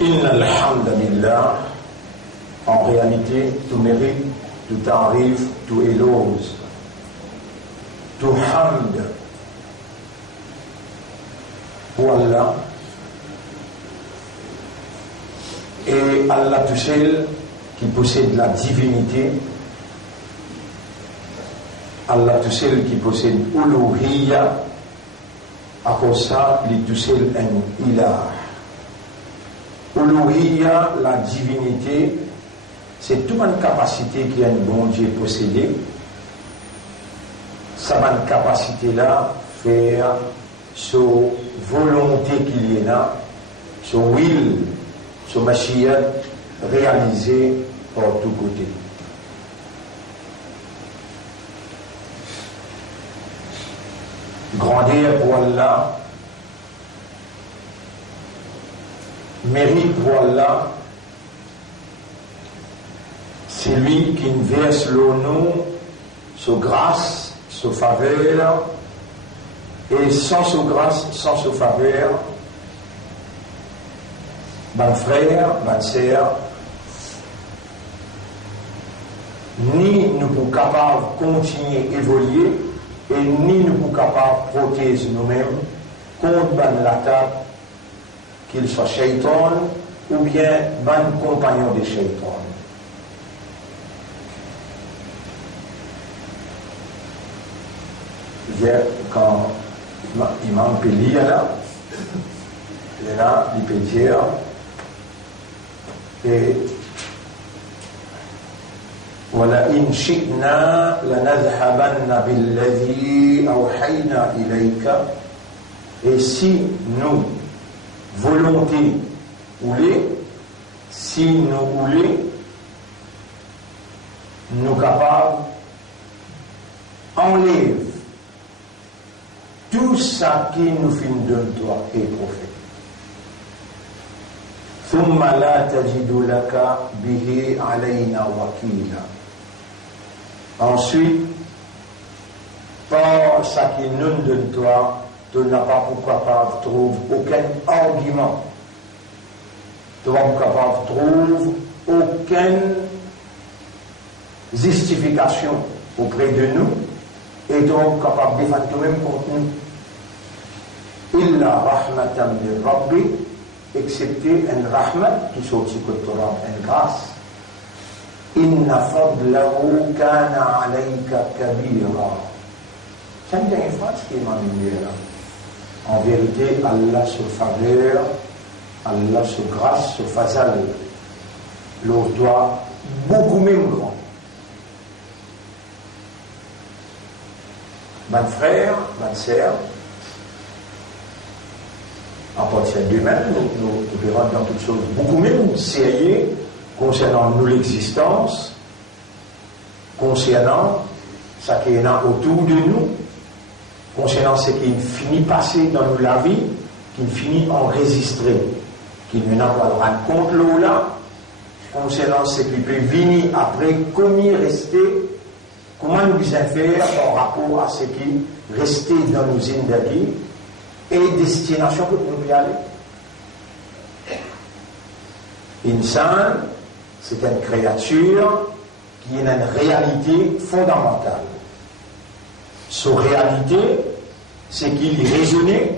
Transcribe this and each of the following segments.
Inna alhamdulillah, en réalité, tout mérite, tout tarif, tout éloge, tout hamd pour Allah. Et Allah tout seul qui possède la divinité, Allah tout seul qui possède uluhiyya, à cause ça, il est tout seul un ilah. Uluhiyya, la divinité, c'est toute une capacité qu'un bon Dieu possédé. Ça va une capacité là, faire sa volonté qu'il y a là, son will, son machia réalisé par tous côtés. Grandeur pour Allah, mérite pour Allah, c'est lui qui verse nous sa grâce, sa faveur, et sans sa grâce, sans sa faveur, mon frère, ma sœur, ni nous sommes capables de continuer à évoluer, et ni nous sommes capables de protéger nous-mêmes contre l'attaque, qu'il soit shaitan ou bien un compagnon de shaitan. Hier, quand Imam Peli est là, il peut dire, et وَلَئِنْ شِئْنَا لَنَذْهَبَنَّ بِالَّذِي أَوْحَيْنَا إِلَيْكَ. Et si nous, volonté voulez, si nous voulons, nous capables enlève tout ça qui nous fait de toi et prophète. ثم لا تجد لك به علينا وكيلا. Ensuite, par ça qui nous donne toi, tu n'as pas pourquoi pas trouver aucun argument. Tu n'as pas capable de trouver aucune justification auprès de nous et tu n'es pas capable de défendre toi-même contre nous. Illa rahmatan min rabbi, excepté un rahmat qui sortit de Torah, une grâce. Inna fadlahu kana alayka kabira. C'est une phrase qui m'a mis là. En vérité, Allah se faveur, Allah se grâce, se fazal, leur doit beaucoup même grand. Mon frère, ma sœur, à partir d'eux-mêmes, nous verrons dans toutes choses beaucoup même sérieux concernant nous l'existence, concernant ce qui est là autour de nous, concernant ce qui finit passer dans nous la vie, qui finit enregistré, qui nous n'a pas rendre compte là, concernant ce qui peut venir après, comment rester, comment nous faire par rapport à ce qui restait dans nos zindagi et destination que nous pouvons y aller. Insan, c'est une créature qui a une réalité fondamentale. Sa réalité, c'est qu'il est raisonné,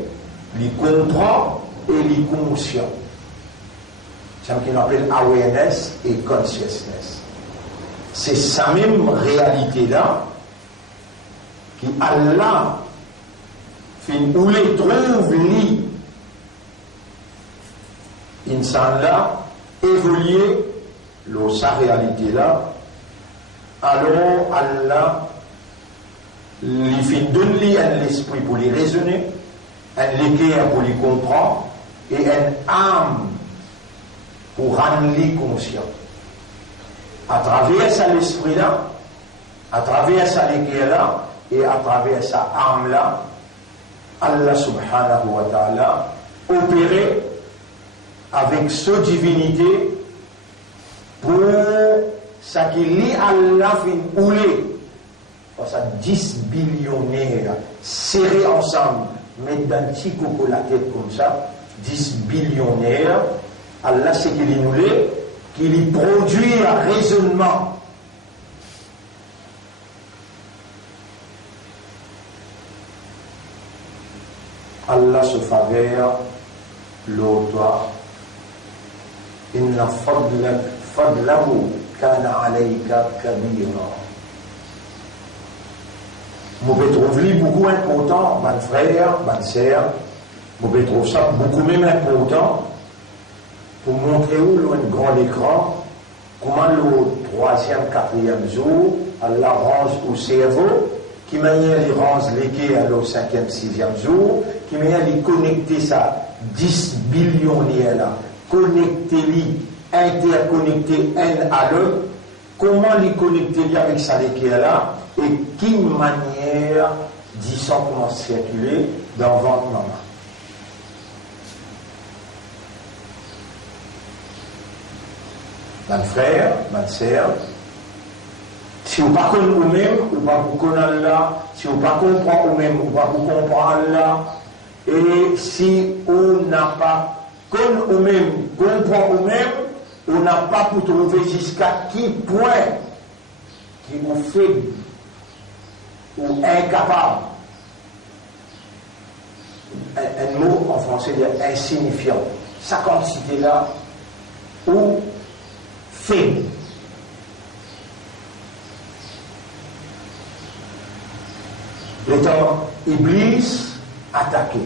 il comprend et il est conscient. C'est ce qu'on appelle awareness et consciousness. C'est sa même réalité-là qui Allah où les trouve li insan là évoluer sa réalité là, alors Allah lui fait donner un esprit pour les raisonner, un l'équerre pour les comprendre et une âme pour rendre les conscients. À travers ça l'esprit là, à travers ça l'équerre là et à travers sa âme là, Allah subhanahu wa ta'ala opérer avec sa divinité pour ce qui lit Allah fin oulé face à 10 billionnaires serrés ensemble, mettre d'un petit coco la tête comme ça, 10 billionnaires, Allah c'est qu'il nous l'est, qu'il produit un raisonnement. Allah se faveur l'autre. Inna fadlahu kana alayka kabira. Vous pouvez trouver beaucoup important, mon frère, ma sœur. Vous pouvez trouver ça beaucoup même important pour montrer où un grand écran, comment le troisième, quatrième jour, Allah range au cerveau, qui manière les range les à le cinquième, sixième jour, qui manière les connecter ça, 10 billionnaires là, connecter-les, interconnecter un à l'autre, comment les connecter avec ça les là, et quelle manière, disons, comment circuler dans votre maman. Mon frère, ma sœur, si vous ne connaissez pas vous-même, vous ne connaissez pas Allah, si vous ne comprenez pas vous-même, vous ne comprenez pas Allah, et si on n'a pas connu vous-même, comprend vous-même, on n'a pas pour trouver jusqu'à qui point qui vous fait ou incapable. Un mot en français dit insignifiant. Sa quantité là, ou fait. L'étant Iblis attaqué.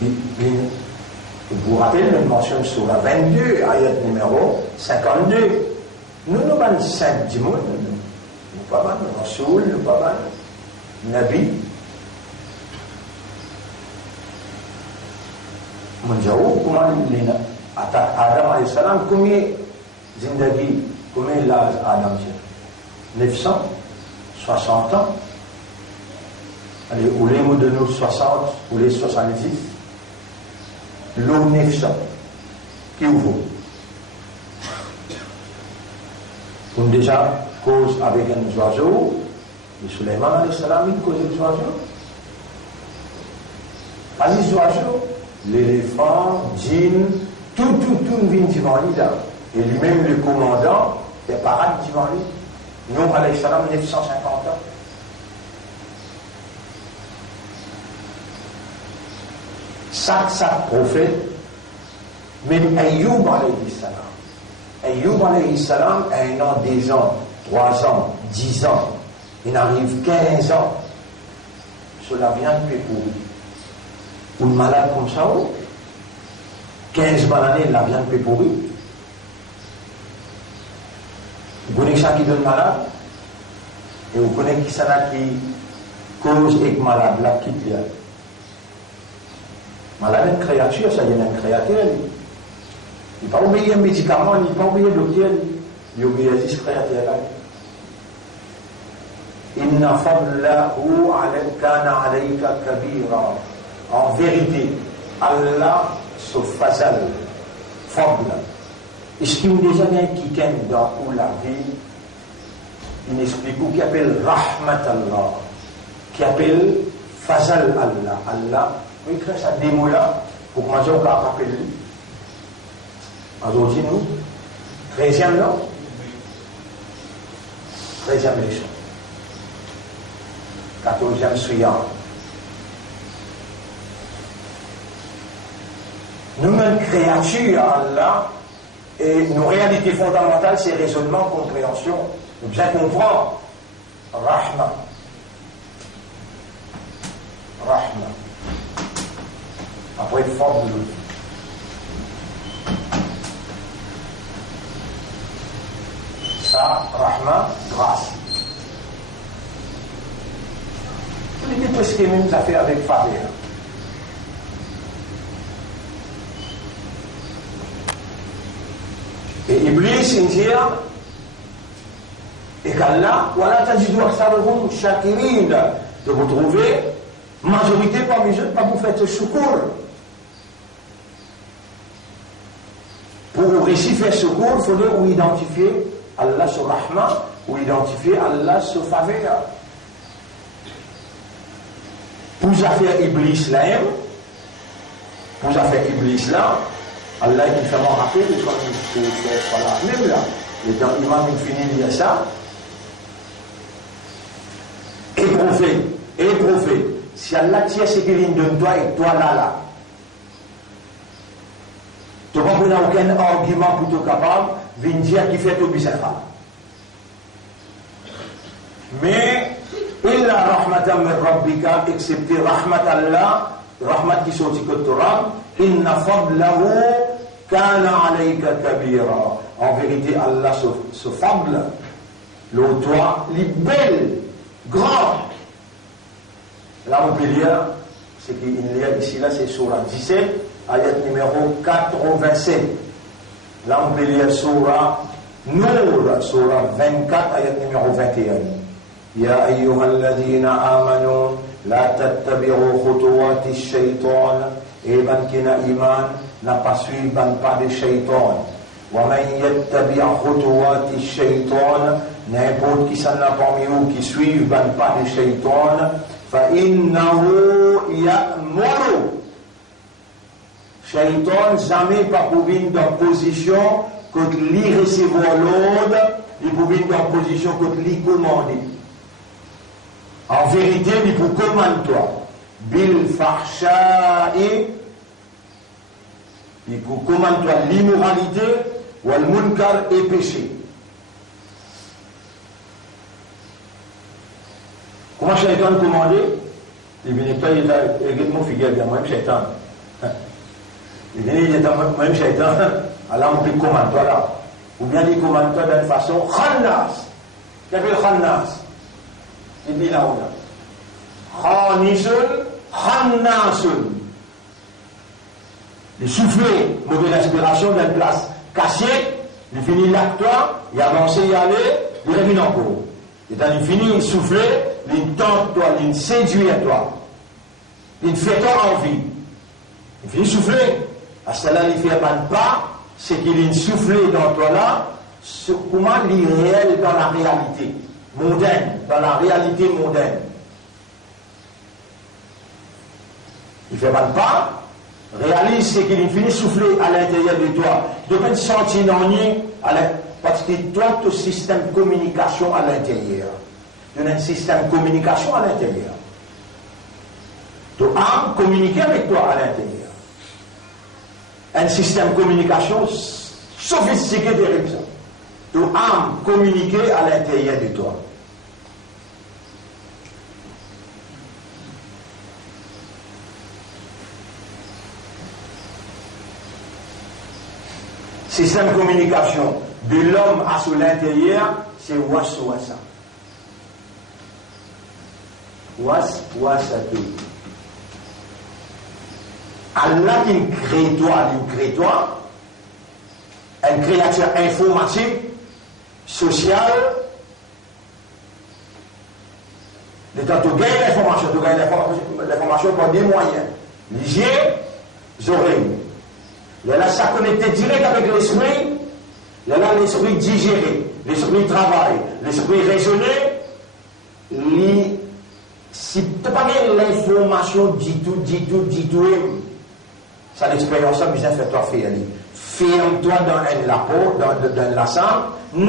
Vous vous rappelez, nous mentionnons sur la 22, ayat numéro 52. Nous ne sommes pas saints du monde, nous pas mal, nous Rasoul, nous pas mal, Nabi. Menjauh, comment les Adam alayhi salam, combien zindagi, combien l'âge Adam 960 ans. Allez, ou les mots de nous 60, ou les 70. L'eau 900. Qui ouvre? On déjà cause avec un oiseau. Et Suleiman alayhi salam, il cause des oiseaux. Pas les oiseaux. L'éléphant, djinn, tout vient devant lui là. Et lui-même, le commandant, est parade devant lui. Nous, alayhi salam, 950 ans. Chaque prophète, même Ayoub alayhi salam. Ayoub alayhi salam a un an, 2 ans, 3 ans, 10 ans. Il arrive 15 ans. Cela vient de pourri. Ou une malade comme ça, 15 malades, la viande peut pourrir. Vous connaissez ça qui donne malade? Et vous connaissez qui ça qui cause et malade, la quitte là. Malade est une créature, ça y est une créature. Il n'a pas oublié un médicament, il n'a pas oublié un docteur, il a oublié une créature là. Inna fadlahu kana alayka kabira. En vérité, Allah se fazal, fadla. Est-ce qu'il y a déjà quelqu'un dans la vie, il explique qui appelle Rahmat Allah, qui appelle Fazal Allah. Allah, vous écrivez ça des mots là, pour que moi je rappelle lui. Aujourd'hui, nous, 13e là, 13e leçon, 14e suivant. Nous-mêmes, créatures à Allah, et nos réalités fondamentales, c'est raisonnement, compréhension. Nous bien comprendre. Rahma. Rahma. Après, fadl. Ça, Rahma, grâce. Vous dites presque les mêmes affaires avec Fabien. Et Iblis, il dit, et qu'Allah, voilà, tajidu aktharuhum shakirin, de vous trouver, majorité parmi eux, pas vous faites choukour. Pour réussir ce cours, il faut identifier Allah sur Rahman ou identifier Allah sur faveur. Pour faire Iblis là, Allah il fait m'en rappeler de son voilà, même là, le temps imam infini il y a ça. Et prophète, si Allah tient ce qu'il donne toi et toi là, tu n'as aucun argument pour te capable de dire qu'il fait tout bizarre. Mais illa rahmatan min rabbika, excepté rahmat Allah, rahmat qui sortit que Torah, inna fadlahu kana alayka kabira. En vérité, Allah se fable, le toi, les belles, grand. Là, on peut lire, ce qu'il y a ici, là, c'est Surah 17, ayat numéro 87. Là, on peut lire Surah Nour, Surah 24, ayat numéro 21. يا أيها الذين آمنوا لا تتبعوا خطوات الشيطان إيمان كنا إيمان نقصي بن بعد الشيطان ومن يتبع خطوات الشيطان n'importe qui s'en a parmi vous qui suivent ben pas le shaitan فإنه يأمر shaitan jamais pas pour venir dans position que lui recevoir l'ordre il pour venir dans position que lui commander. En vérité, il pour commander toi. Bil fahsha'i, il pour commander toi l'immoralité, wal munkar et péché. Comment Shaitan commandé? Il venait pas, il a également figure de moi-même Shaitan. Il venait, il était moi-même Shaitan, alors on peut commander toi là. Ou bien il commande toi d'une façon khannas. Qu'est-ce que khannas? Il dit là, Khanisun, Khannasun. Il souffler, mauvaise inspiration d'une place cachée, il finit l'actoire, il avance, il allait, il revient encore. Et quand il finit, il souffler, il tente toi, il séduit à toi, il fait toi envie. Il finit souffler. À cela, il fait pas, c'est qu'il soufflé dans toi là, comment il est réel dans la réalité. Mondaine, dans la réalité mondaine. Il ne fait pas, réalise ce qu'il finit souffler à l'intérieur de toi. Tu peux te sentir ennuyé parce que toi, tu as un système de communication à l'intérieur. Tu as un système de communication à l'intérieur. Tu as communiquer avec toi à l'intérieur. Un système de communication sophistiqué de ça. Tu as communiquer à l'intérieur de toi. Système de communication de l'homme à son l'intérieur, c'est waswasa. Waswasatu. Allah qui crée toi, une créature informatique, sociale, de temps tu gagnes l'information par des moyens. Les yeux, les oreilles. Il y a là ça connecté direct avec l'esprit, il y a là l'esprit digéré, l'esprit travail, l'esprit raisonné. Si tu n'as pas l'information dit tout, ça l'expérience, ça besoin de faire toi faire. Ferme-toi dans un lapot, dans la salle, non,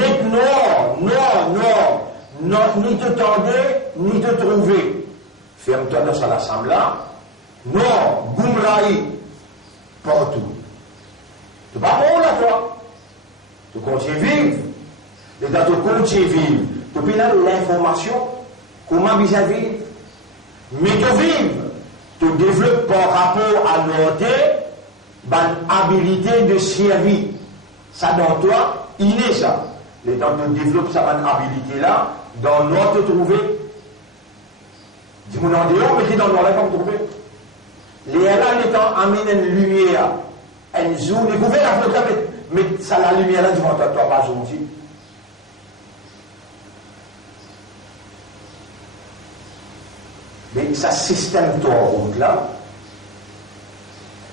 ni te tendre, ni te trouver. Ferme-toi dans la salle là, non, goumraï, partout. Tu n'es pas bon là, toi. Tu continues à vivre. Et dans tu continues à vivre, tu peux là l'information, comment bien vivre. Mais tu vives, tu développes par rapport à l'ordre, habilité de servir. Ça dans toi, il est ça. Et quand tu développes cette habilité là, dans l'ordre te trouver. Dis-moi dans dehors, mais qui dans l'ordre comme trouver. Les là, l'étant amène une lumière. Un jour, découvert la photo, mais ça la lumière là, dis-moi, toi, pas jour aussi. Mais ça système toi route là,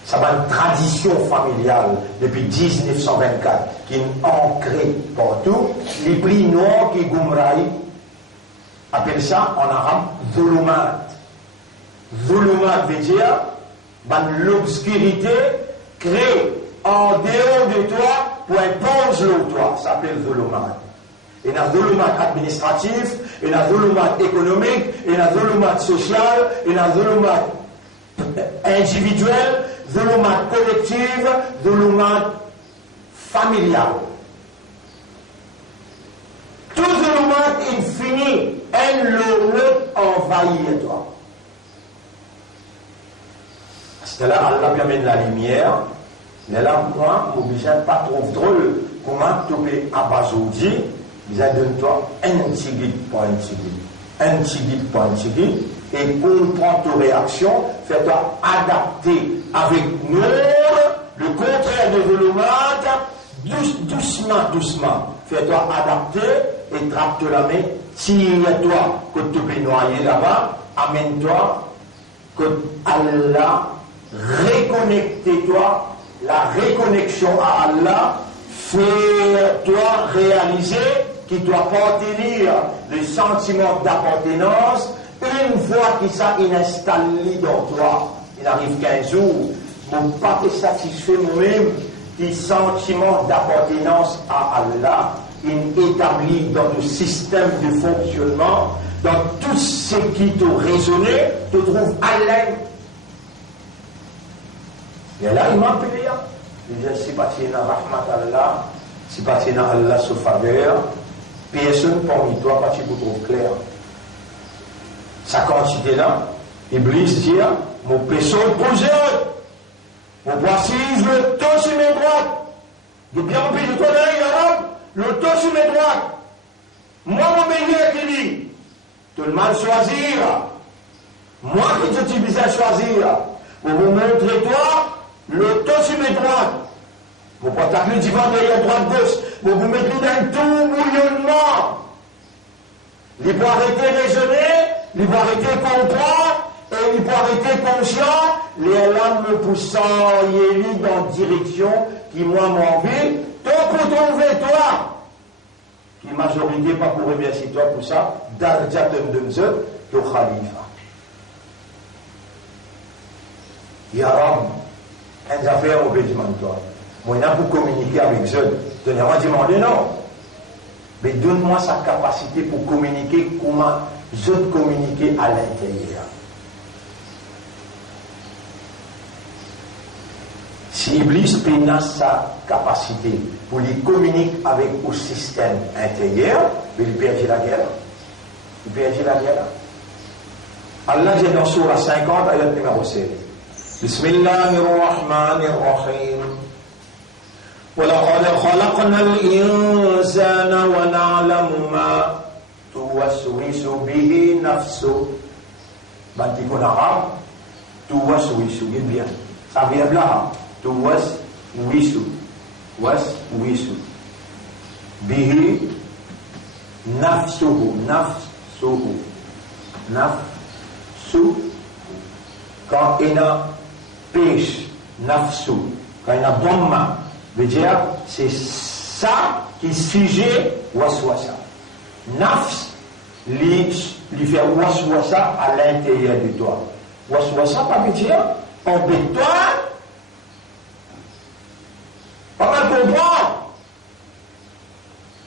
Ça va une tradition familiale depuis 1924 qui est ancrée partout. Les prix noirs qui Goumraï appellent ça en arabe zulumat. Zulumat veut dire l'obscurité créée en dehors de toi pour imposer le toi. Ça s'appelle zulumat. Il y a un zulumat administratif, il y a un zulumat économique, il y a un zulumat social, il y a un zulumat individuel, zulumat collective, zulumat familial. Tout zulumat infini, un l'autre envahit toi. Parce que là, Allah lui amène la lumière, mais là, moi, m'oblige pas trop drôle. Comment tu peux abasourdir? Il donne-toi un petit guide pour un petit guide. Un petit guide pour un petit guide. Et comprends tes réactions. Fais-toi adapter avec nous. Le contraire de zulumat. Doucement. Fais-toi adapter et trappe-toi la main. Tire-toi que tu peux noyer là-bas. Amène-toi que Allah reconnecte-toi. La reconnexion à Allah. Fais-toi réaliser qu'il doit appartenir le sentiment d'appartenance. Une fois qu'il s'est installé dans toi, il arrive qu'un jour, mon pas te satisfait moi-même du sentiment d'appartenance à Allah, il établit dans le système de fonctionnement, dans tout ce qui te résonne, te trouve à l'aise. Et là, il m'a appelé. Il dit, si pas tu es dans Rahmat Allah, si pas tu es dans Allah sous faveur, personne parmi toi, pas tu te trouves clair. Sa quantité là, Iblis dit, mon péché posé, mon voici, le temps sur mes droites. De bien rempli de toi dans le temps sur mes droites. Moi, mon meilleur qui dit, tout le mal choisir. Moi qui te dis à choisir, pour vous montrer toi, le temps sur mes droites. Vous pouvez attaquer le divan derrière droite-gauche. Vous vous mettez dans un tout bouillonnement. Il faut arrêter de raisonner, il faut arrêter de comprendre, et il faut arrêter conscient. Les lames me poussant, il est dans la direction qui, moi, m'envie. Toi, pour trouver toi, qui majorité, pas pour remercier toi pour ça, d'Arjatem de Mzeb, de Khalifa. Ya Rab, un affaire au bédiment de toi. Moi, il a pour communiquer avec eux. Je n'ai pas demandé non. Mais donne-moi sa capacité pour communiquer comment je communiquer à l'intérieur. Si Iblis pénètre sa capacité pour lui communiquer avec le système intérieur, il perd la guerre. Il perd la guerre. Allah dit dans Surah 50, ayat numéro 7. Bismillahirrahmanirrahim. وَلَقَدْ خَلَقْنَا الْإِنسَانَ وَنَعْلَمُ مَا تُوَسْوِسُ بِهِ نَفْسُهُ. Bantikon arabe, tuwaswisu, bien. Ça vient de là. Tuwaswisu. Waswisu. Bihi nafsuhu. Nafsu. Quand il y a pêche, nafsu. Quand il y a bomba. Veut dire, c'est ça qui sujet waswasa. Nafs, lui fait waswasa à l'intérieur de toi. Waswasa, pas veut dire, embête-toi. Pas mal comprendre.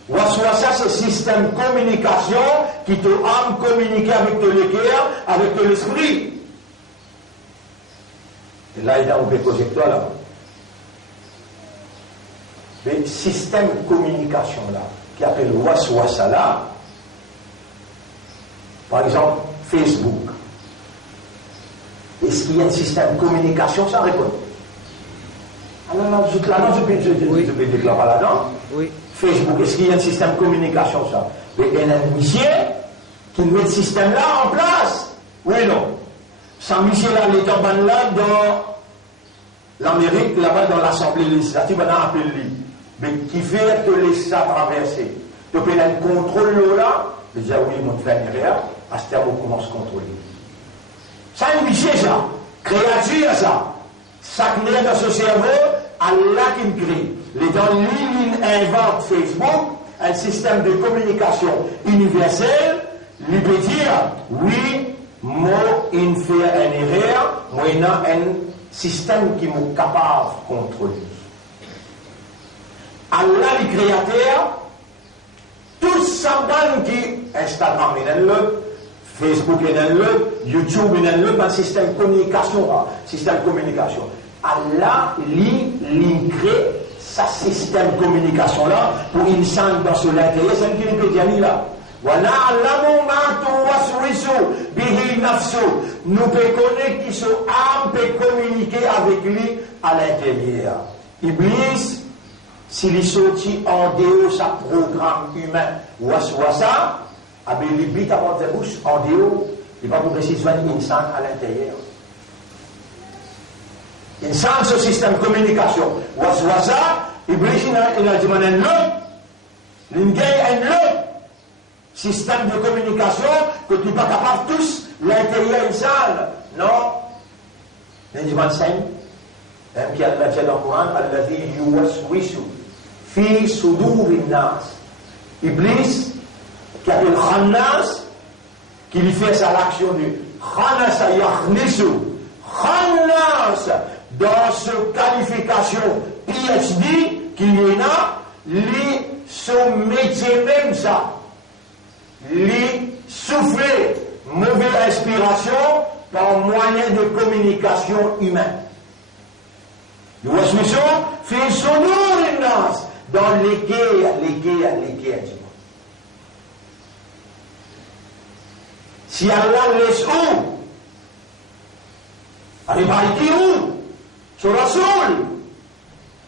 Waswasa, c'est système de communication qui te ame communiquer avec ton cœur, avec ton esprit. Et là, il y a un projecteur là. Le système de communication là, qui appelle waswasa là, par exemple, Facebook. Est-ce qu'il y a un système de communication sans répondre? Alors là, je peux déclarer là-dedans. Oui. Facebook, est-ce qu'il y a un système de communication ça? Mais il y a un monsieur qui met ce système-là en place. Oui ou non? Sans monsieur là, l'État là dans l'Amérique, là-bas dans l'Assemblée législative, on a appelé lui. Mais qui fait te laisser ça traverser. Tu peux un contrôle là, mais dire oui, mon frère, à ce terme, on commence à contrôler. Ça, un métier, ça. Créature, ça. ça crée dans ce cerveau, Allah qui me crée. Les gens, lui, invente Facebook, un système de communication universel, lui peut dire, oui, moi, il fait une erreur, moi, il y a un système qui est capable contre lui. Allah, le créateur, tout ça qui Instagram, il le, Facebook, il le, YouTube, il le, un système de communication, Allah, lui, crée ce système de communication là pour une sainte dans son intérieur, c'est ce qu'il peut dire là. Voilà, nous pouvons connaître qui sont âmes peut communiquer avec lui à l'intérieur. Iblis, s'il est sorti en dehors sa programme humain, waswasa, il bite à votre bouche en dehors, il va vous préciser une sainte à l'intérieur. Une sainte ce système de communication. Waswasa, Iblis, il a dit, il y a un système de communication que tu n'es pas capable tous l'intérieur insan. Non. Les divans saints, même qui a dit dans le Coran, Alladhi yuwaswisu fi sudurin nas. Iblis, qui appelle Khannas, qui lui fait ça l'action du Khannas yakhnisu. Khannas, dans cette qualification PhD, qui est là, lui, son métier même ça. Lui souffler mauvaise inspiration par moyen de communication humaine. Nous voyons fait sonore dans les guerres. Si Allah laisse où? Allez qui où? Sur Rasoul,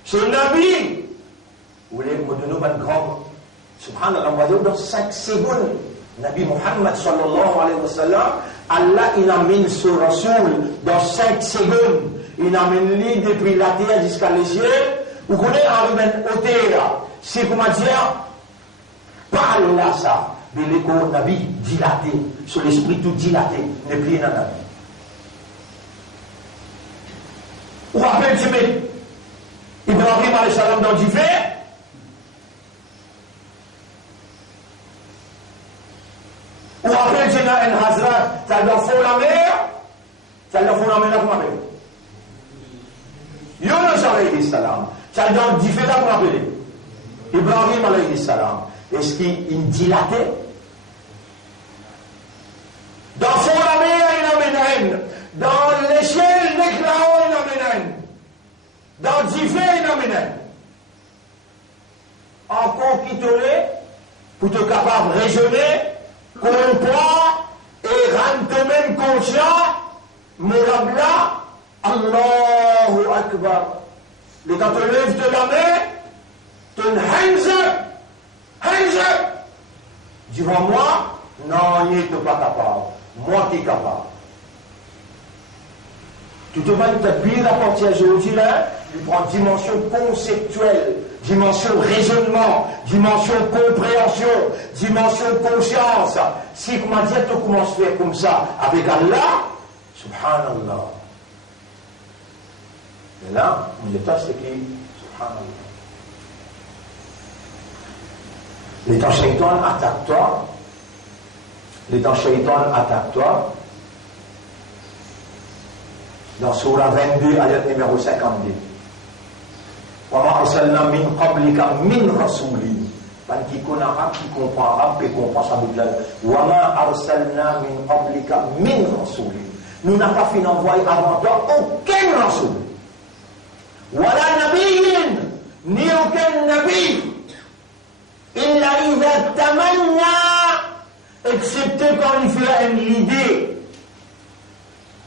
sur Nabi. Vous voulez me donner un grand Subhanallah, on va dire dans 5 secondes, Nabi Muhammad sallallahu alayhi wa sallam, Allah il amène ce Rasoul dans 5 secondes. Il amène lui depuis la terre jusqu'à les cieux. Vous connaissez en même terre. C'est comment dire, par là ça, mais le corps Nabi dilaté, sur l'esprit tout dilaté, n'est plus dans Nabi. Vous rappelez, Ibrahim alayhi salam dans du fait. Ou après, j'ai un Hazrat, ça doit faire la mer, ça doit faire la mer, comment appeler? Yunus alayhi salam, ça doit differ là, comment appeler? Ibrahim alayhi salam, est-ce qu'il dilatait? Dans faire la mer, il amène. Dans l'échelle d'éclat, il amène. Dans differ, il amène. Encore qui tourne, pour te capable de raisonner, comprend et rend toi-même conscient, Mourabla, Allahu Akbar. Le temps te lève de la main, tu hands up. Devant moi, non, il n'est pas capable. Moi qui est capable. Tu te vois depuis la partie aujourd'hui là, tu prends dimension conceptuelle, dimension raisonnement, dimension compréhension, dimension conscience. Si comment dire, tu commences à faire comme ça avec Allah, subhanallah. Et là, le temps c'est qui? Subhanallah. Les temps shaitan attaque-toi. Les temps shaitan attaque-toi. Dans Surah 22, ayat numéro 52. Wa ma arsalna min qablika min rasoulin. Qui connaît arabe, qui comprend arabe, qui comprend sa boucle. Wa ma arsalna min qablika min rasoulin. Nous n'avons pas fait d'envoyer avant toi aucun rasoul. Wala nabiyyin, ni aucun nabi. Illa idha tamanna, excepté quand il fait une idée.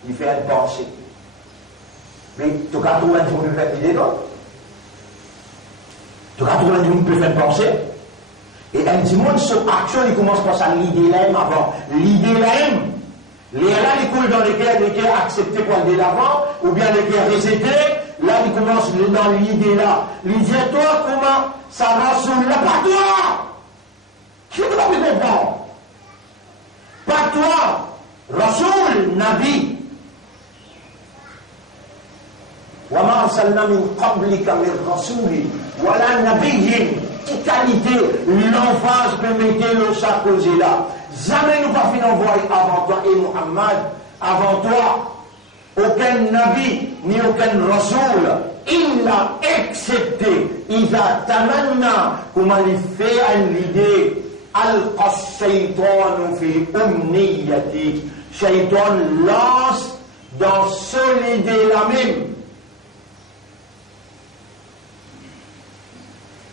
Il fait une pensée. Mais tu as trouvé une formule de l'idée, non? Tu as trouvé une formule de penser. Et un dimanche, cette action, il commence par ça, l'idée là-même avant. L'idée là-même, les là, ils coulent dans lesquels acceptés pour l'idée d'avant, ou bien lesquels rejetés. Là, il commence dans l'idée là. Il dit, toi, comment ça va sur là? Pas toi! Qui ne va pas comprendre? Pas toi! Rasoul, Nabi. arsalna min qablika min rasuli wala nabiyyin. Qui qualité l'emphase peut mettre le ça causé là. Jamais nous pas fait envoyer avant toi et Muhammad, avant toi, aucun nabi ni aucun rasoul, illa excepté, iza tamanna, comme il fait l'idée, alqa shaytan fi umniyati. Shaytan lance dans cette idée-là même.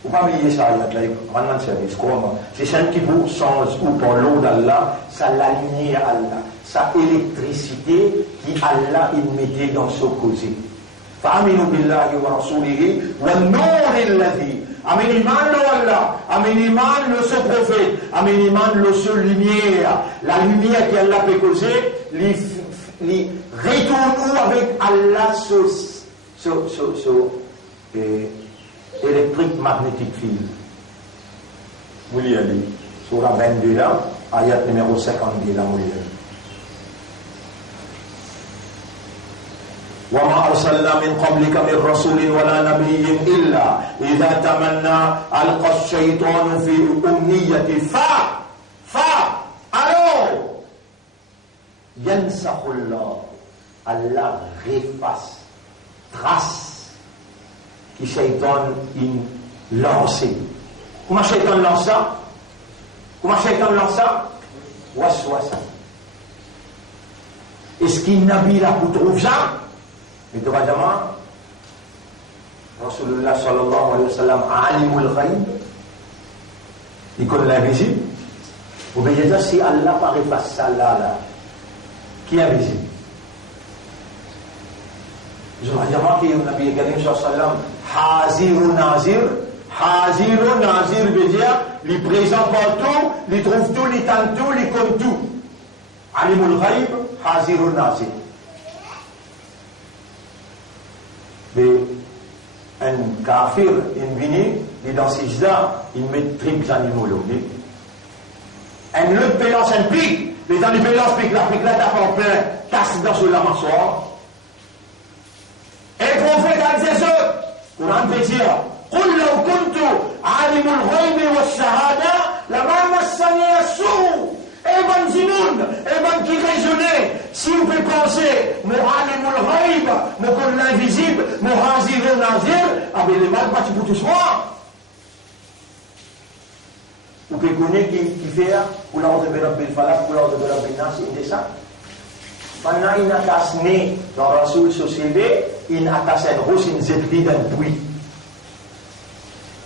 Vous ne pouvez pas oublier ça, maintenant c'est celle qui vous change ou par l'eau d'Allah, ça la lumière Allah, sa électricité qui Allah il mettait dans ce causé. Fa'aminu billahi wa rasulihi wa nouri alladhi. Amin iman le Allah, amin iman le ce prophète, amin iman le ce lumière. La lumière qui Allah peut causer, li retourne avec Allah électrique magnétique field. Vous l'y allez. Surah 22 là, ayat numéro 52 là, vous l'y allez. وما أرسلنا من قبلك من رسول ولا نبي إلا إذا تمنى ألقى الشيطان في أمنية alors ينسخ الله Allah efface trace qui Shaitan il lance. Comment Shaitan lance ça? Waswasa. Est-ce qu'il n'a pas là pour trouver ça? Mais évidemment, Rasulullah sallallahu alayhi wa sallam, alimul ghaib, il connaît l'invisible. Vous voyez ça, si Allah pas efface ça là, qui est invisible? Je vais dire que le Nabi Karim sallallahu alayhi wa sallam, Haziru Nazir veut dire, il présente partout, il trouve tout, il tente tout, il compte tout. Alimul ghaib, Haziru Nazir. Mais un kafir, il vient, il est dans ses jardins, il met tripes animaux là. Un autre pélance, un pic, les dans les pélances piquent là, t'as pas plein, casse dans ce lamassoir. Et le prophète a dit ça, Coran veut dire, قل لو كنت عالم الغيب والشهادة لما مسني السوء. Eh ben Zimoun, eh ben qui raisonnait, si vous pouvez penser, mon alimul ghaib, mon con l'invisible, mon hazir et nazir, ah ben les mal pas pour tous moi. Vous pouvez connaître qui fait, pour l'ordre de Rabbil Falak, pour l'ordre de Rabbil Nas, il est ça. Maintenant, il n'a qu'à se né dans Rasoul Société, il n'a qu'à se rose, il s'est pris d'un puits.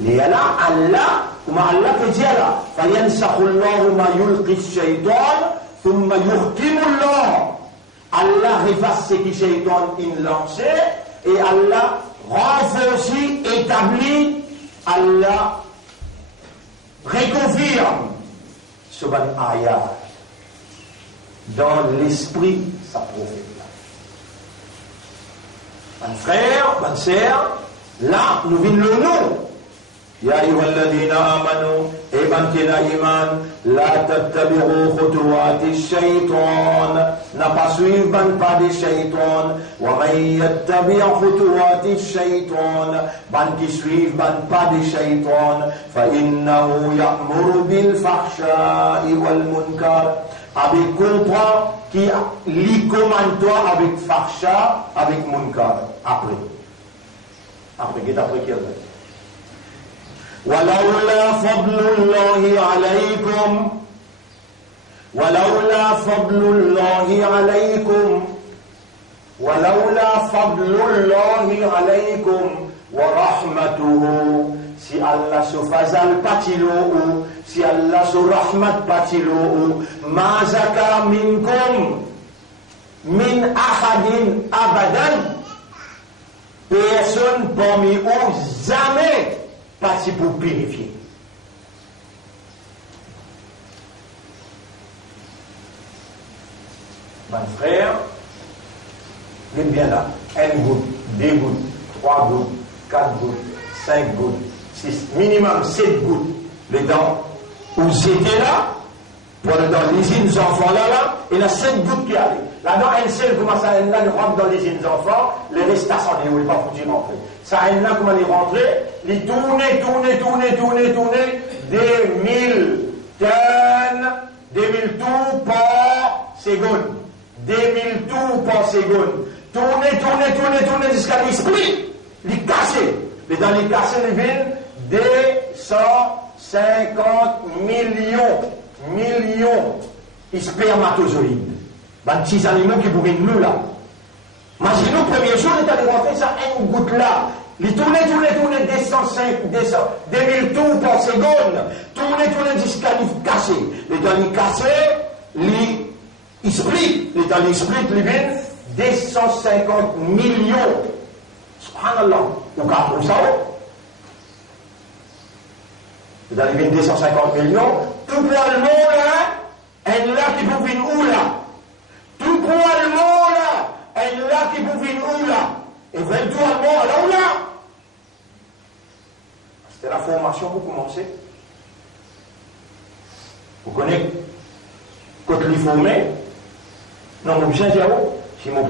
Et là, Allah, وما الله كجلا فينسخ الله ما يلقي الشيطان ثم يحكم الله. Allah efface ce que Shaitan il lançait et Allah renforce, établit, Allah reconfirme ce ban ayat dans l'esprit sa prophète. Mon frère, ma sœur, là nous venons le nom. يا أيها الذين آمنوا إيمان كنا إيمان لا تتبعوا خطوات الشيطان n'a suivre pas de shaitan ومن يتبع خطوات الشيطان ban qui suivent pas de shaitan فإنه يأمر بالفحشاء والمنكر avec comprend qui li commande toi avec fahsha avec munkar après qu'est après qui est ولولا فضل الله عليكم ولولا فضل الله عليكم ورحمته si Allah se fazal patilo si Allah se rahmat patilo ma zaka minkum min ahadin abadan personne parmi eux jamais pas pour purifier. Mon frère, il est bien là. 1 goutte, 2 gouttes, 3 gouttes, 4 gouttes, 5 gouttes, 6, minimum 7 gouttes. Les dents, où c'était là, pour dans les enfants là, il y a 7 gouttes qui arrivent. Là-dedans, elle sait comment ça, elle là, rentre dans les jeunes enfants, les restes à s'en est, où il pas foutu rentrer. Ça, elle là, comment il rentrer, il tourner, des 1000 tonnes, des 1000 tours par seconde. Des 1000 tours par seconde. Tourner jusqu'à l'esprit. Les casser. Et dans les casser, les villes, des 150 millions de spermatozoïdes. Ben, petits animaux qui pourraient nous là. Imaginez, le premier jour, il est allé rentrer ça, une goutte là. Il tournait, des 1000 tours par seconde. Tourner jusqu'à les casser. Et dans les casser, il split. Et dans les split, il vient des 150 millions. Subhanallah. Vous comprenez ça? Vous allez venir 250 millions. Tout le monde là, elle là qui vous vient où là? Tout le monde là, elle là qui vous vient où là? Et 22 Allemands là où là? C'était la formation pour commencer. Vous connaissez quand les formés, non, vous bien dire où? Si vous ne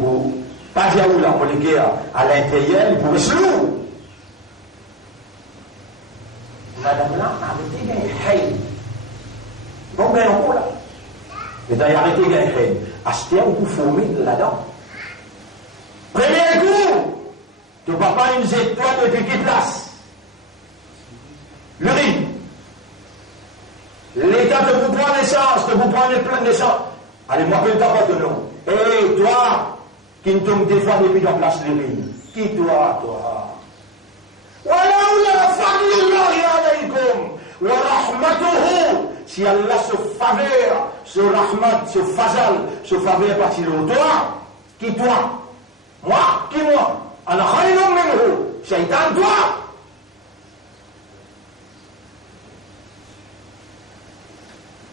pas dire où là, pour les gars à l'intérieur, ils pourraient se louer. Madame là, arrêtez de gagner. Bon, ben, on là. Mais d'ailleurs, arrêtez de gagner. Achetez un coup formé là-dedans. Premier coup, ton papa, il nous étoile depuis quelle place? Le riz. L'État te vous prend naissance, te vous prend plein de naissance. Allez, moi, que t'as pas de nom. Et toi, qui ne tombe des fois depuis dans place le riz. Qui toi? Voilà où la fadlullahi alaykum wa rahmatuhu. Si Allah se faveur, se rahmat, se fazal, se faveur partir de toi, qui toi? Moi? Qui moi? Ana khayrun minhu. Shaitan, toi?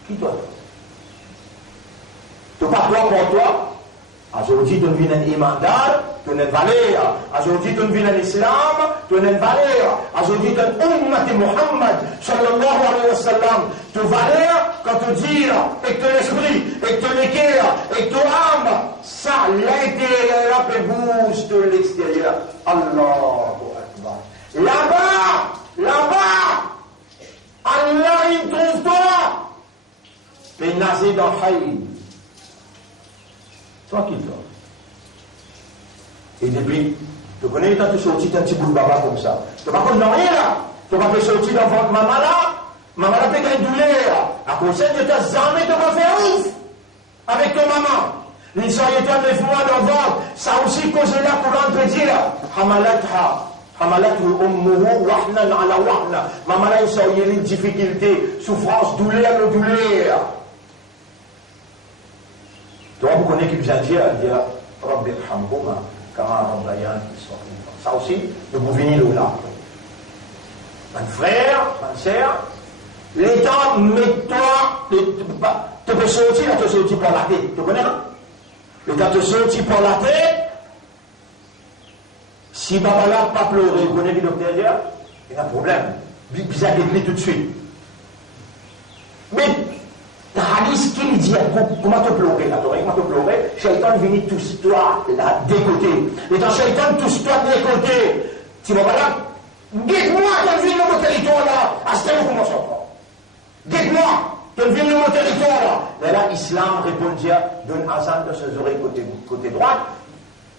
Qui toi? Tu pas toi pour toi? Aujourd'hui, tu viens un imandar, tu as une valeur. Aujourd'hui, tu viens un islam, tu as une valeur. Aujourd'hui, tu as une ummat de Muhammad, sallallahu alayhi wa sallam. Tu valeur quand tu dis, et ton esprit, et ton équerre, et ton âme, ça, l'intérieur peut bouger de l'extérieur. Allahu Akbar. Là-bas, Allah, il trouve toi. Mais nazé dans Haïm. Toi qui toi. Et depuis, tu connais quand tu sortis un petit bout de baba comme ça. Tu vas pas connaître rien là. Tu vas pas sortir dans votre maman là. Maman là, tu as une douleur. À cause de ta jamais, tu vas faire ouf. Avec ton maman. Les soyez toi des fois dans votre. Ça aussi cause là pour l'entretien là. Hamalathu ummuhu wahnan ala wahna. Maman là, il soyez une difficulté, souffrance, douleur. Toi, vous connaissez qui vient dire, Rabbi Hambouma, Kama Rabbayan, ça aussi, de vous venir là. Mon frère, ma soeur, l'État, mets-toi, tu peux sortir, tu sortir par la tête. Tu connais, non? L'État te sortir par la tête. Si Baba là pas pleurer, vous connaissez le docteur dire, il y a un problème. Bizarre d'écrit tout de suite. Mais, le hadith qui dit, comment te pleurer là, comment te pleurer, Shaitan vient tous toi là, des côtés. Et dans Shaitan, tous toi des côtés. Tu vas là, guide-moi quand je viens dans mon territoire là, à ce moment comment ça prend. Guide-moi quand je viens dans mon territoire là. Et là, l'islam répondit, donne azan de ses oreilles côté droite,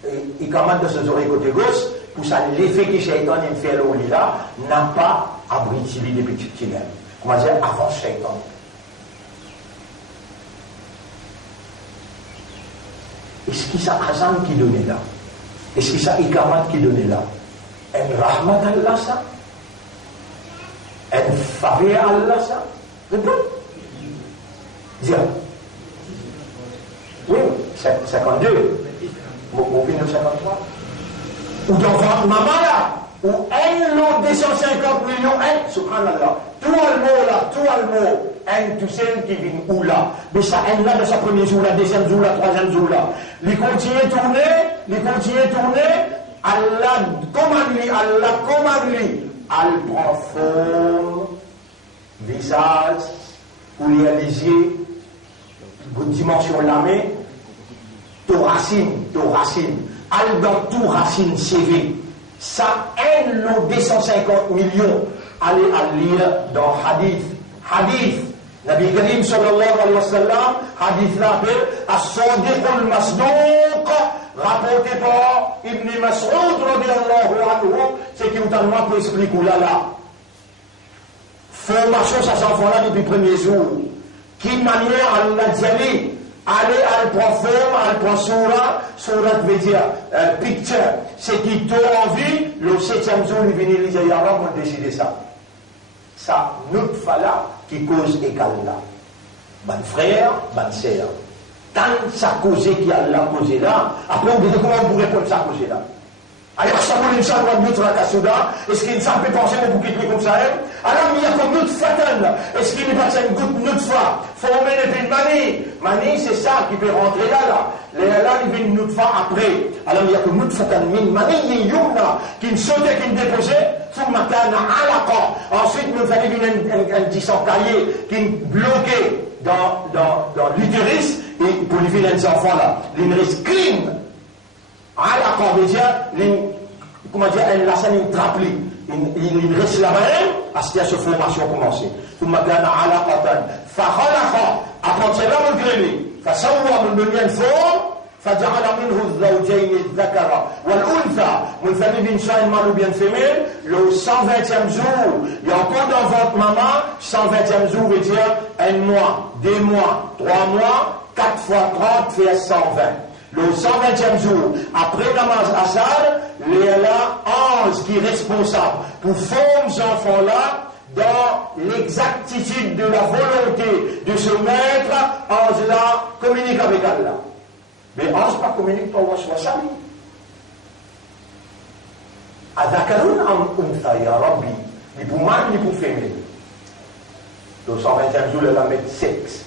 et il commande de ses oreilles côté gauche, pour ça, l'effet que Shaitan a fait là, n'a pas abrité les petits kilomètres. Comment dire, avant Shaitan. Est-ce que ça azan qui donnait là? Est-ce que ça ikamat qui donnait là? Un rahmat Allah ça? Un faveur Allah ça? Réponds. Dis. Oui, 52. Mon vin 53. Ou dans votre maman là? Ou un lot 250 millions, un, subhanallah. Tout le mot, un, tu sais qui vient où là? Mais ça, un là, de sa premier jour, la deuxième jour, la troisième jour là. Il continue à tourner, Allah commande lui, elle prend forme, visage, pour réaliser, une dimension de la main, to racine, al dans tout racine CV. Ça, un lot 250 millions, allez à lire dans Hadith. Nabi Karim sallallahu alayhi wa sallam, hadith là appelle As-Sadiq al-Masduq, rapporté par Ibn Mas'ud radiyallahu anhu, c'est qui notamment pour expliquer là. Formation ça s'enfant là depuis le premier jour. Qui manière Allah d'y aller à le prendre forme, à le prendre surat veut dire picture. C'est qui t'a envie, le 7e jour, il vient il dit ya Rab, on décide ça. Ça, notre fala qui cause égal là. Bon frère, bonne sœur. Tant ça causé qui a la causé là, après on dit comment on pourrait répondre ça causé là. Alors ça vous ça doit notre là, est-ce qu'il ne s'appelle penser pour quitter comme ça alors il y a comme notre fatale, est-ce qu'il n'est pas une goutte notre fois, former une manie, c'est ça qui peut rentrer là. Là il vient notre fois après. Alors il y a comme notre fatale manie yumna qui ne sautait qui ne déposait. Ensuite, nous avons un petit cahier qui est bloqué dans l'utérus et pour les vilains enfants là, il reste clean. À la comment dire, elle l'a scène trapli. Il reste là-bas, à cette formation commencée. Tout matin, à la patane. Après, c'est là le grêlé. فسوى من بنيان فوق فجعل منه الزوجين الذكر والأنثى من famille d'une chaîne mâle ou bien féminin le 120e jour il y a encore dans votre maman 120e jour veut dire un mois, 2 mois, 3 mois 4 fois 30 fait 120 le 120e jour après Namaz Assad il y a là ange qui est responsable pour former ces enfants-là dans l'exactitude de la volonté de se mettre, ange-là communique avec Allah. Mais ange pas communique pas wa sali. Adhakarun am untha ya Rabbi. Ni pour mâle ni pour féminin. Le 120e jour, elle a mettre sexe.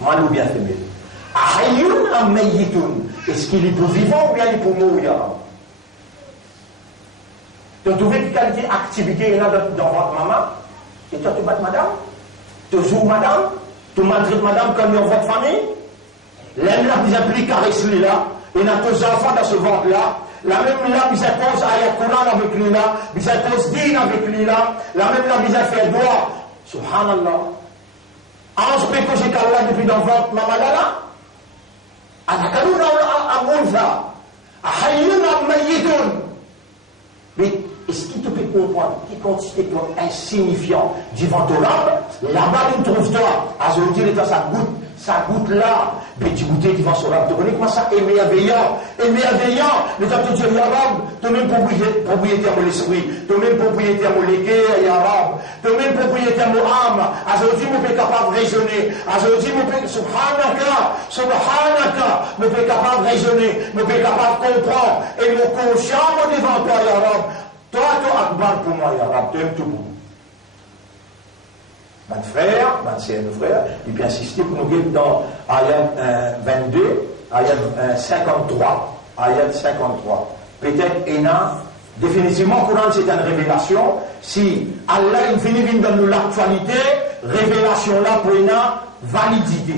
Mâle ou bien féminin. Ahayun am mayyitun. Est-ce qu'il est pour vivant ou bien il est pour mourir? Tu as trouvé quelle qualité d'activité il y a dans votre maman? Et toi, tu bats madame? Tu joues madame? Tu maltraites madame comme dans votre famille? L'un là, vous appelez caresse lui là. Il y a deux enfants dans ce ventre-là. La même là, vous appose ayat Quran avec lui là. Vous appose din avec lui là. La même là, vous fait doigt. Subhanallah. Ange peut que j'ai qu'Allah depuis dans votre maman là? Adhakaruna am untha. Ahayyun am mayyitun. Mais est-ce qu'il te peut comprendre qui consiste comme insignifiant devant ton âme? Là-bas, nous trouve-toi. Aujourd'hui, il est dans sa goutte là. Mais tu goûtais devant son âme. Tu connais comment ça est merveillant? Mais tu as tout dit, Yarab, toi-même propriétaire de l'esprit, toi-même propriétaire de l'équerre, Yarab, toi-même propriétaire de l'âme. Aujourd'hui, je suis capable de raisonner. Aujourd'hui, je suis subhanaka, je suis capable de raisonner, je suis capable de comprendre. Et mon conscient devant toi, Yarab. Toi, tu es akbar pour moi, Yarab, tu aimes tout pour moi. Mon frère, c'est nos frères, il peut insister pour nous dire dans ayat 22, ayat 53, ayat 53. Peut-être, définitivement, le Coran c'est une révélation. Si Allah finit dans nous l'actualité, révélation là pour une validité.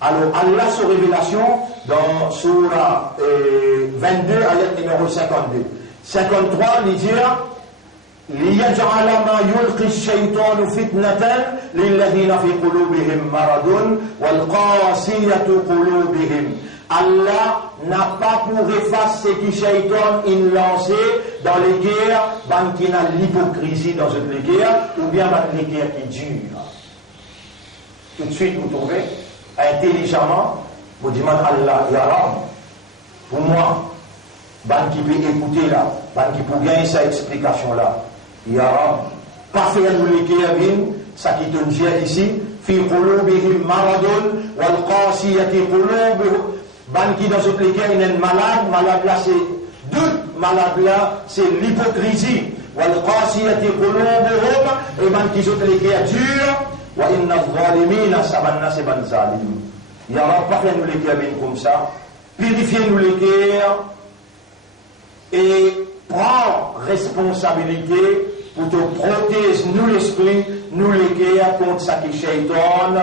Alors, Allah, sa révélation, dans Surah 22, ayat numéro 52. 53, il dit ليجعل ما يلقي الشيطان فتنة للذين في قلوبهم مرض والقاسية قلوبهم. Allah n'a pas pour effacer ce qui shaitan in lancé dans les guerres, qui a l'hypocrisie dans une guerre, ou bien dans les guerres qui durent. Tout de suite, vous trouvez, intelligemment, vous demandez Allah, Ya Rab, pour moi, qui peut écouter là, qui peut gagner cette explication là. Ya Rab, pas faire nous les guerres, ça qui te dit ici, fi qulubihim maradun, wal qasiyati qulubuhum, qui dans cette guerre, il est malade là c'est deux malades là, c'est l'hypocrisie, wal qasiyati qulubuhum, et qui sont les guerres dures, wa inna zalimina sabanna se ban zalim. Ya Rab, pas faire nous les guerres comme ça, purifiez nous les guerres, et prends responsabilité pour te protéger, nous l'esprit, nous les guerres contre ça qui shaitan,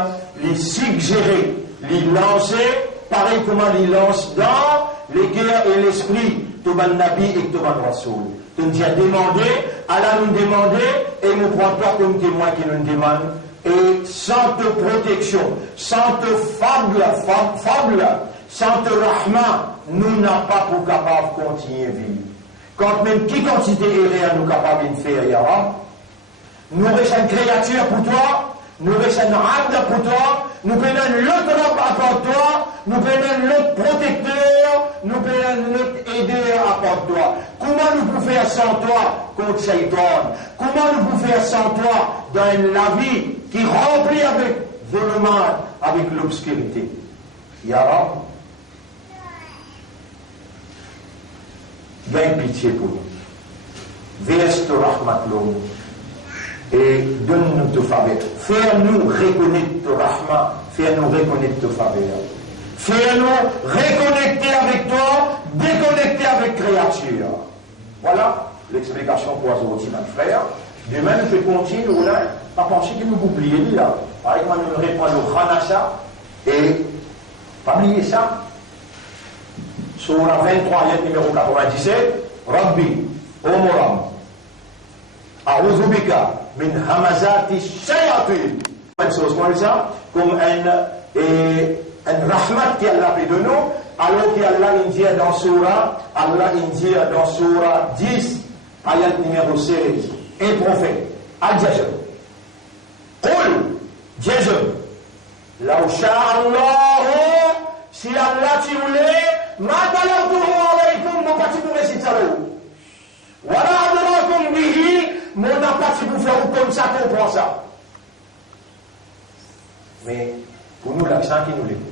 les suggérer, les lancer, pas pareil comment il lance dans les cœurs et l'esprit, Toban Nabi et Toban Rasoul. Tu nous as demandé, Allah nous demander, et nous prenons toi comme témoin qui nous demande, et sans te protection, sans te fable, sans te rahma, nous n'avons pas pour capable de continuer à vivre. Quand même qui quantité est nous capable de faire, Yara, nous restons une créature pour toi, nous restons un abd pour toi, nous prenons l'autre robe à part toi, nous prenons l'autre protecteur, nous prenons l'autre aideur à part toi. Comment nous pouvons faire sans toi contre Shaitan? Comment nous pouvons faire sans toi dans la vie qui remplit avec volume, avec l'obscurité? Yara, gagne pitié pour nous. Verse ton rahmat l'homme. Et donne-nous ta faveur. Fais-nous reconnaître ta rahma. Fais-nous reconnaître ta faveur. Fais-nous reconnecter avec toi, déconnecter avec créature. Voilà l'explication pour aujourd'hui, mon frère. Demain, nous pouvons continuer là, à penser que nous oublions là. Par exemple, nous répondons au Khanasha et pas oublier ça. Sur la 23, numéro 97, Rabbi, Omoram, A'udhu bika min hamazati shayatin. Comme un rahmat qui Allah fait de nous, alors qu'Allah dit dans Surah, Allah dit dans Surah 10, ayat numéro 16, un prophète, Al-Jajab. Qul, Jajab, law sha'Allahu, si Allah tu voulais, ma talabtuhu alaykum, mon parti pour réciter wa la adrakum bihi, mon parti pour faire comme ça, comprend ça. Mais pour nous, l'accent qui nous l'est.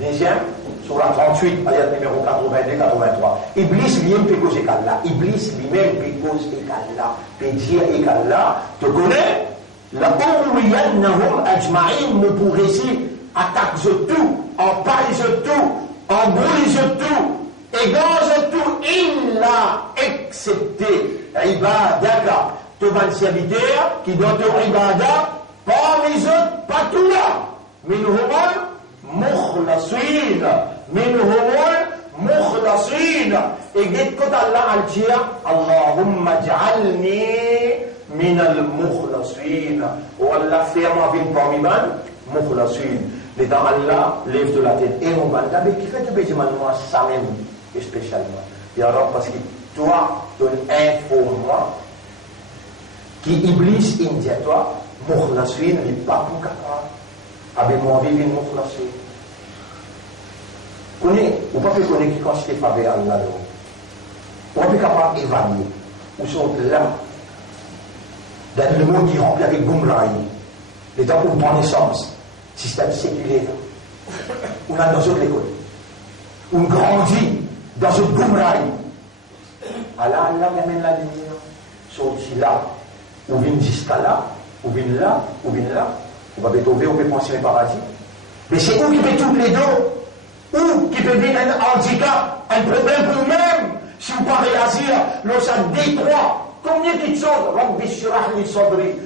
Deuxième, sur la 38, ayat numéro 82-83. Iblis lui-même peut causer qu'Allah. Iblis lui-même peut causer qu'Allah. Peut dire qu'Allah te connaît. La Ouriyannahum Ajma'in, nous pour ici, attaque tout, en paille tout, en brouille tout, égance tout, il l'a excepté. Ibadaka, te van serviteur, qui doit te ibadah, parmi les autres, pas tout là. Minhumul mukhlasin. Minhumul mukhlasin. Et dès que Allah a dit, Allahumma ja'alni minal mukhlasin. Ou Allah fait moi vivre parmi man, mukhlasin. Mais dans Allah, lève de la tête. Et mon banda, mais qui fait de bêtises, moi, ça même, et spécialement. Et alors, parce que toi, tu informes-moi, qui Iblis indien toi, Mukhlasin n'est pas pour capable. Avec mon vivre Mukhlasin. Connais, ou pas peut connaître qui constitue faveur à Allah. On peut capable d'évaluer. Où sont là, dans le monde qui est rempli avec Goumraï, les temps où on prend naissance, système séculaire, on a dans une école, on grandit dans une Goumraï. Allah m'amène la lumière. Sorti là, ou vient jusqu'à là, ou vient là, ou vient là, on va trouver, on peut penser au paradis. Mais c'est où qui peut tous les deux, où qui peut venir un handicap, un problème pour nous-mêmes, si on ne pas réagir, lorsqu'on détruit, combien de choses, Rabbi Shirah li Sadri,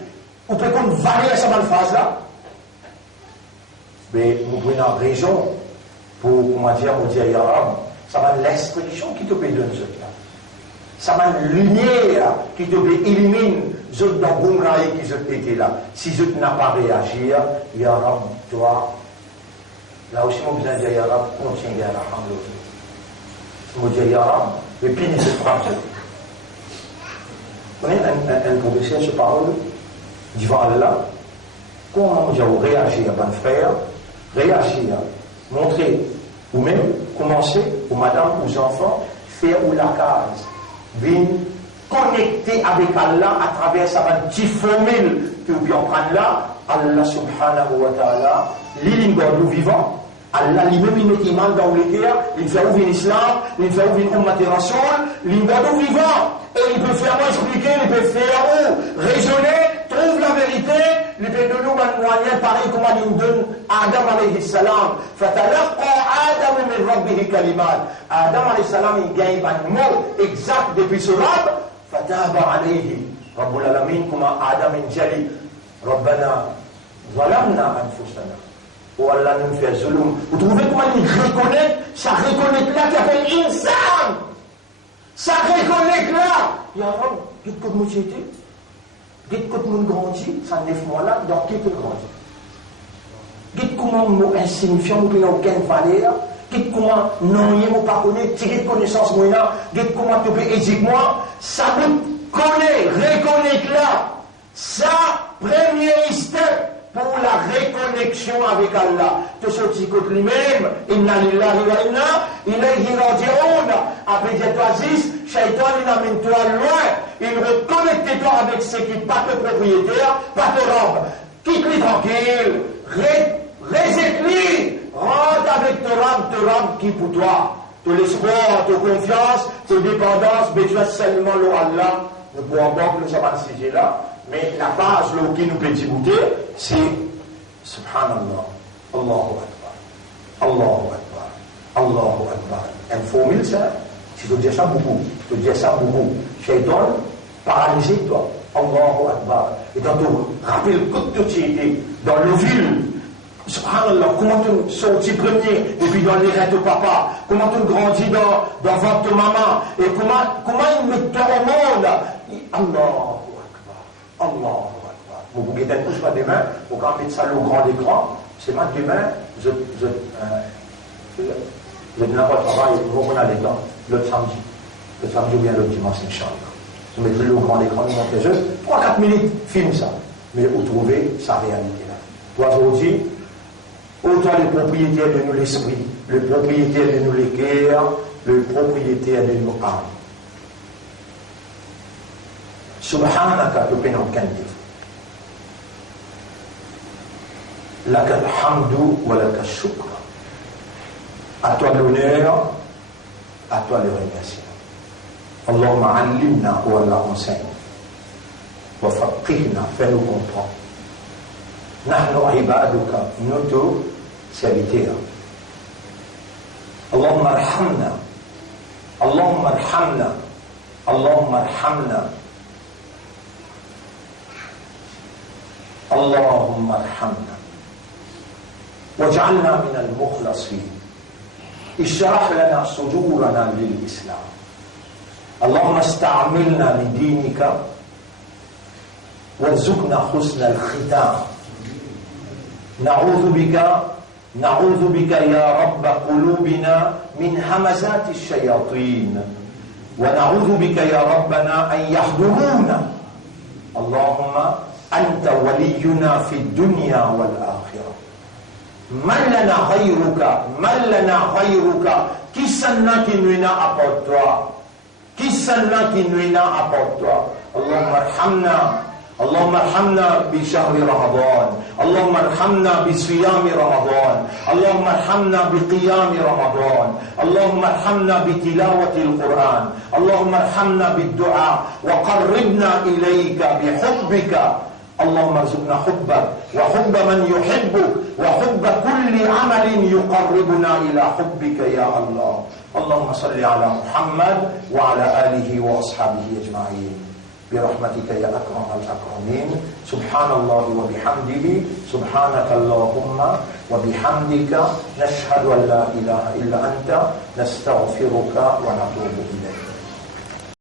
on peut comme varier à cette phase là. Mais nous prenons raison pour, comment dire, ça va l'instruction qui te peut donner ce cas. Ça va lumière qui te illumine je dans Goumraï qui je étais là. Si je n'ai pas réagi, Ya Rab, toi, là aussi, mon besoin de Ya Rab, continue à la rendre. Je me dis Ya Rab, et puis il se frappe. Vous voyez, un professeur se parle devant Allah. Comment vous réagir, mon frère? Réagir, montrer, ou même commencer, aux madame, aux enfants, faire ou la case. Venir connecter avec Allah à travers sa petite formule que vous bien prendre là, Allah subhanahu wa ta'ala, l'île nous vivant, Allah lui-même il met iman dans les terres, il fait ouvrir l'islam, il fait ouvrir une matériation, l'île nous vivant, et il peut faire expliquer, il peut faire raisonner, trouve la vérité, il peut nous donner un moyen pareil comme il donne Adam alayhi salam. Fatalaqa Adam min rabbihi kalimat. Adam alayhi salam il gagne un mot exact depuis ce rab. Fataba alayhi. Rabbul alamin comme Adam in jali. Rabbana zalamna anfusana. ou Allah nous fait zulum. Vous trouvez comment il reconnaît, ça reconnaît là qui appelle insan. Ça reconnaît là. Il y a un homme, dites que nous j'étais, dites que nous grandis, ça 9 mois là, dans qui peut grandir. Dites comment nous insignifiants, nous n'avons aucune valeur. Dites comment non, nous pas connaître, tirer de connaissance moi là. Dites comment tu peux éduquer moi. Ça vous connaît, reconnaître là. Ça, premier step pour la reconnexion avec Allah. Tout ce qui côté lui-même, inna lillahi wa inna ilayhi raji'un. Après dire toi Aziz, Shaitan il amène toi loin. Il reconnecte toi avec ce qui n'est pas ton propriétaire, pas ton robe. Quitte-lui tranquille. Résiste-lui. Rentre avec ton robe qui pour toi. Ton espoir, ton confiance, ton dépendance, mais tu as seulement Allah. Nous pourrons pas que nous sommes à ce sujet-là. Mais la base, là, qui nous peut goûter, c'est Subhanallah, Allahu Akbar, Allahu Akbar, Allahu Akbar. Une formule, ça, tu dois dire ça beaucoup. Tu dois dire ça beaucoup. Shaitan, paralysé, toi. Allahu Akbar. Et quand tu rappelles que tu étais dans le ville, Subhanallah, comment tu sortis premier, et puis dans les rêves de papa, comment tu grandis dans votre maman, et comment il met toi au monde. Allah. Allah. Vous vous guettez tous pas demain, vous quand mettre ça au grand écran, c'est moi demain, je donne votre travail, vous prenez les temps, le samedi ou bien le dimanche, Inch'Allah. Je mettrai au grand écran, je montre jeux, 3-4 minutes, filme ça. Mais vous trouvez sa réalité là. Toi aussi, autant le propriétaire de nous l'esprit, le propriétaire de nous les cœurs, le propriétaire de nos âmes. Subhanaka, tu peux n'en qu'un défaut. Laka alhamdu wa laka shukra. À toi l'honneur, à toi le remerciement. Allahumma allimna ou Allah enseigne. Wa faqihna, fais-nous comprendre. Nahnu ibaduka, notre serviteur. Allahumma arhamna. Allahumma arhamna. Allahumma arhamna. اللهم ارحمنا واجعلنا من المخلصين اشرح لنا صدورنا للإسلام اللهم استعملنا لدينك وارزقنا حسن الختام نعوذ بك يا رب قلوبنا من همزات الشياطين ونعوذ بك يا ربنا أن يحضرونا اللهم أنت ولينا في الدنيا والآخرة من لنا غيرك qui s'en qui nous n'a apporté toi qui s'en qui nous n'a apporté toi اللهم ارحمنا بشهر رمضان اللهم ارحمنا بصيام رمضان اللهم ارحمنا بقيام رمضان اللهم ارحمنا بتلاوة القرآن اللهم ارحمنا بالدعاء وقربنا إليك بحبك اللهم ارزقنا حبك وحب من يحبك وحب كل عمل يقربنا إلى حبك يا الله اللهم صل على محمد وعلى آله وأصحابه أجمعين برحمتك يا أكرم الأكرمين سبحان الله وبحمده سبحانك اللهم وبحمدك نشهد أن لا إله إلا أنت نستغفرك ونتوب إليك